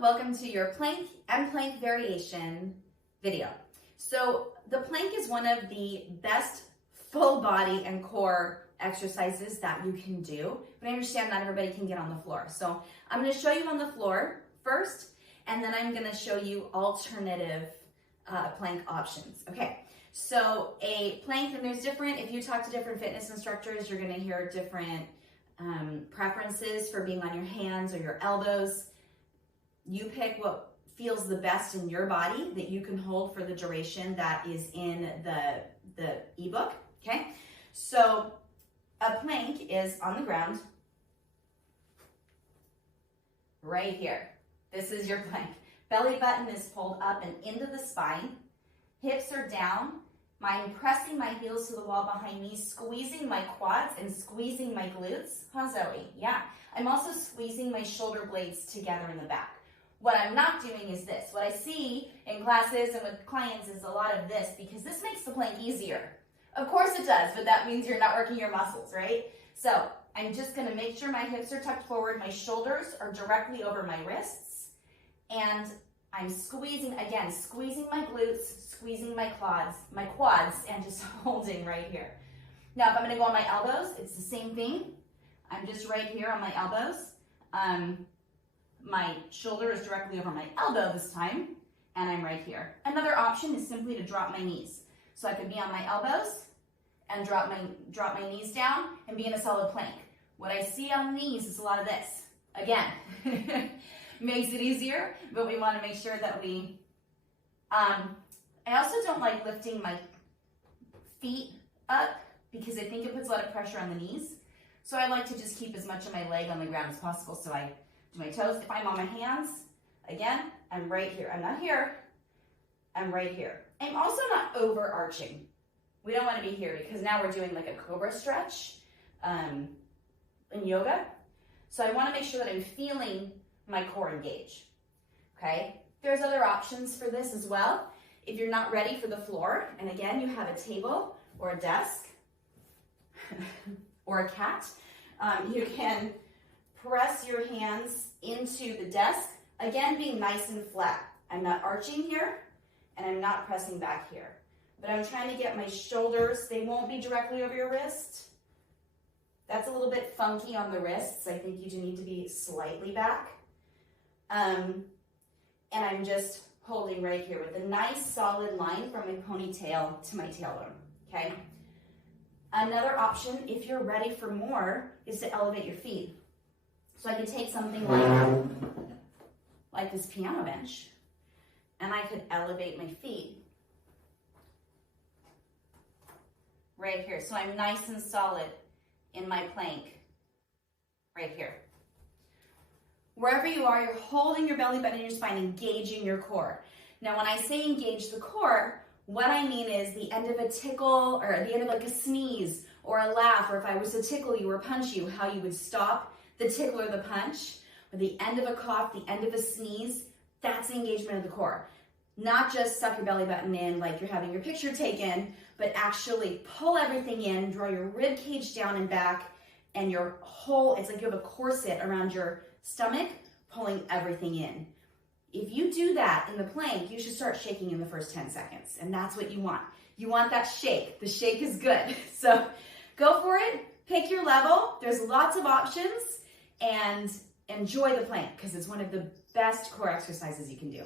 welcome to your plank and plank variation video. So the plank is one of the best full body and core exercises that you can do, but I understand not everybody can get on the floor. So I'm going to show you on the floor first, and then I'm going to show you alternative plank options. Okay, so a plank, and there's different, if you talk to different fitness instructors, you're going to hear different preferences for being on your hands or your elbows. You pick what feels the best in your body that you can hold for the duration that is in the ebook, okay? So a plank is on the ground right here. This is your plank. Belly button is pulled up and into the spine. Hips are down. I'm pressing my heels to the wall behind me, squeezing my quads and squeezing my glutes. Huh, Zoe? Yeah. I'm also squeezing my shoulder blades together in the back. What I'm not doing is this. What I see in classes and with clients is a lot of this because this makes the plank easier. Of course it does, but that means you're not working your muscles, right? So I'm just gonna make sure my hips are tucked forward, my shoulders are directly over my wrists, and I'm squeezing, again, squeezing my glutes, squeezing my quads, and just holding right here. Now, if I'm gonna go on my elbows, it's the same thing. I'm just right here on my elbows. My shoulder is directly over my elbow this time, and I'm right here. Another option is simply to drop my knees. So I could be on my elbows and drop my knees down and be in a solid plank. What I see on the knees is a lot of this. Again, makes it easier, but we want to make sure that we, I also don't like lifting my feet up because I think it puts a lot of pressure on the knees. So I like to just keep as much of my leg on the ground as possible. So I do my toes. If I'm on my hands, again, I'm right here. I'm not here. I'm right here. I'm also not overarching. We don't want to be here because now we're doing like a cobra stretch in yoga. So I want to make sure that I'm feeling my core engage. Okay? There's other options for this as well. If you're not ready for the floor, and again, you have a table or a desk or a cat, you can press your hands into the desk, again, being nice and flat. I'm not arching here, and I'm not pressing back here. But I'm trying to get my shoulders, they won't be directly over your wrist. That's a little bit funky on the wrists. I think you do need to be slightly back. And I'm just holding right here with a nice solid line from my ponytail to my tailbone, okay? Another option, if you're ready for more, is to elevate your feet. So I could take something like this piano bench, and I could elevate my feet right here. So I'm nice and solid in my plank right here. Wherever you are, you're holding your belly button and your spine, engaging your core. Now, when I say engage the core, what I mean is the end of a tickle or the end of like a sneeze or a laugh, or if I was to tickle you or punch you, how you would stop the tickle or the punch, or the end of a cough, the end of a sneeze, that's the engagement of the core. Not just suck your belly button in like you're having your picture taken, but actually pull everything in, draw your rib cage down and back, and your whole, it's like you have a corset around your stomach, pulling everything in. If you do that in the plank, you should start shaking in the first 10 seconds, and that's what you want. You want that shake. The shake is good. So go for it, pick your level. There's lots of options, and enjoy the plank because it's one of the best core exercises you can do.